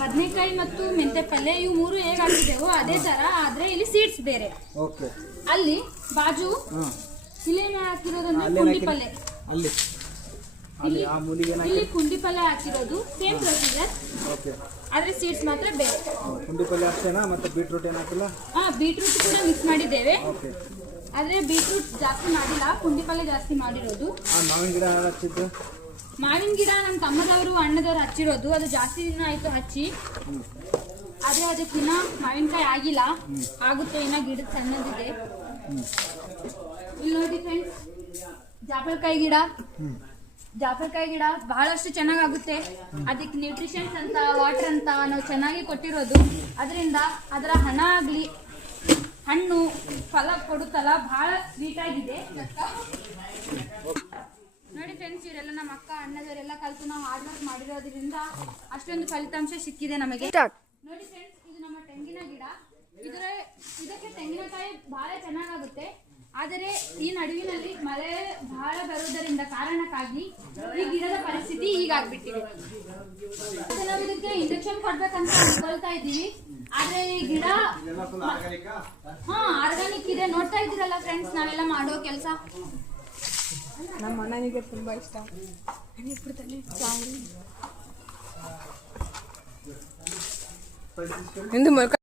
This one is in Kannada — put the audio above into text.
ಬದನೆಕಾಯಿ ಮತ್ತು ಮೆಂತೆ ಪಲ್ಯ ಇವು ಮೂರು ಹೇಗೆ ಹಾಕಿದೆವೋ ಅದೇ ತರ, ಆದ್ರೆ ಇಲ್ಲಿ ಸೀಡ್ಸ್ ಬೇರೆ. ಓಕೆ. ಅಲ್ಲಿ ಬಾಜು ಇಲ್ಲೇ ಹಾಕಿರೋದಂದ್ರೆ ಪುಂಡಿ ಪಲ್ಯ. ಅಲ್ಲಿ ಅಲ್ಲಿ ಆ ಮೂಲಿಗೆ ಇಲ್ಲಿ ಪುಂಡಿ ಪಲ್ಯ ಹಾಕಿರೋದು ಸೇಮ್ ಪ್ರೊಸೀಜರ್. ಓಕೆ. ಆದ್ರೆ ಸೀಡ್ಸ್ ಮಾತ್ರ ಬೇರೆ. ಪುಂಡಿ ಪಲ್ಯ ಅಷ್ಟೇನಾ? ಮತ್ತೆ ಬೀಟ್ರೂಟ್ ಏನು ಹಾಕಿಲ್ಲ? ಬೀಟ್ರೂಟ್ ಕೂಡ ಮಿಕ್ಸ್ ಮಾಡಿದ್ದೇವೆ. ಓಕೆ. ಆದ್ರೆ ಬೀಟ್ರೂಟ್ ಜಾಸ್ತಿ ಮಾಡಿಲ್ಲ, ಪುಂಡಿ ಪಲ್ಯ ಜಾಸ್ತಿ ಮಾಡಿರೋದು. ಮಾವಿನ ಗಿಡ ಹಚ್ಚಿದ್ದು? ಮಾವಿನ ಗಿಡ ನಮ್ಮ ತಮ್ಮದವರು ಅಣ್ಣದವ್ರು ಹಚ್ಚಿರೋದು, ಅದು ಜಾಸ್ತಿ ದಿನ ಆಯ್ತು ಹಚ್ಚಿ. ಆದ್ರೆ ಅದಕ್ಕಿನ್ನ ಮಾವಿನಕಾಯಿ ಆಗಿಲ್ಲ, ಆಗುತ್ತೆ, ಇನ್ನ ಗಿಡ ಸಣ್ಣದಿದೆ. ಇಲ್ಲಿ ನೋಡಿ ಫ್ರೆಂಡ್ಸ್, ಜಾಪಲ್ಕಾಯಿ ಗಿಡ ಬಹಳಷ್ಟು ಚೆನ್ನಾಗುತ್ತೆ. ಅದಕ್ಕೆ ನ್ಯೂಟ್ರಿಷನ್ಸ್ ಅಂತ, ವಾಟರ್ ಅಂತ ನಾವು ಚೆನ್ನಾಗಿ ಕೊಟ್ಟಿರೋದು. ಅದರಿಂದ ಅದರ ಹಣ ಆಗ್ಲಿ, ಹಣ್ಣು ಫಲ ಕೊಡುತ್ತಲ್ಲ, ಬಹಳ ಸ್ವೀಟ್ ಆಗಿದೆ. ನೋಡಿ ಫ್ರೆಂಡ್ಸ್, ಇವರೆಲ್ಲ ನಮ್ಮ ಅಕ್ಕ ಅಣ್ಣದವರೆಲ್ಲ ಕಲಿತು ನಾವು ಹಾರ್ಡ್ ವರ್ಕ್ ಮಾಡಿರೋದ್ರಿಂದ ಅಷ್ಟೊಂದು ಫಲಿತಾಂಶ ಸಿಕ್ಕಿದೆ ನಮಗೆ. ನೋಡಿ ಫ್ರೆಂಡ್ಸ್, ಇದು ನಮ್ಮ ತೆಂಗಿನ ಗಿಡ. ಇದಕ್ಕೆ ತೆಂಗಿನಕಾಯಿ ಬಹಳ ಚೆನ್ನಾಗಾಗುತ್ತೆ. ಆದರೆ ಈ ನಡುವಿನಲ್ಲಿ ಮಳೆ ಬಹಳ ಬರುವುದರಿಂದ ಕಾರಣಕ್ಕಾಗಿ ಈ ಗಿಡದ ಪರಿಸ್ಥಿತಿ ಹೀಗಾಗ್ಬಿಟ್ಟಿದೆ. ನಾವು ಇದಕ್ಕೆ ಇಂಜೆಕ್ಷನ್ ಕೊಡ್ಬೇಕಂತ ಅನ್ಕೊಳ್ತಾ ಇದ್ದೀವಿ. ಆದ್ರೆ ಈ ಗಿಡ ಆರ್ಗಾನಿಕ್ ಇದೆ. ನೋಡ್ತಾ ಇದ್ದೀರಲ್ಲ ಫ್ರೆಂಡ್ಸ್, ನಾವೆಲ್ಲ ಮಾಡೋ ಕೆಲಸ. ನಮ್ಮ ಅಣ್ಣನಿಗೆ ತುಂಬಾ ಇಷ್ಟ. ಎಂದು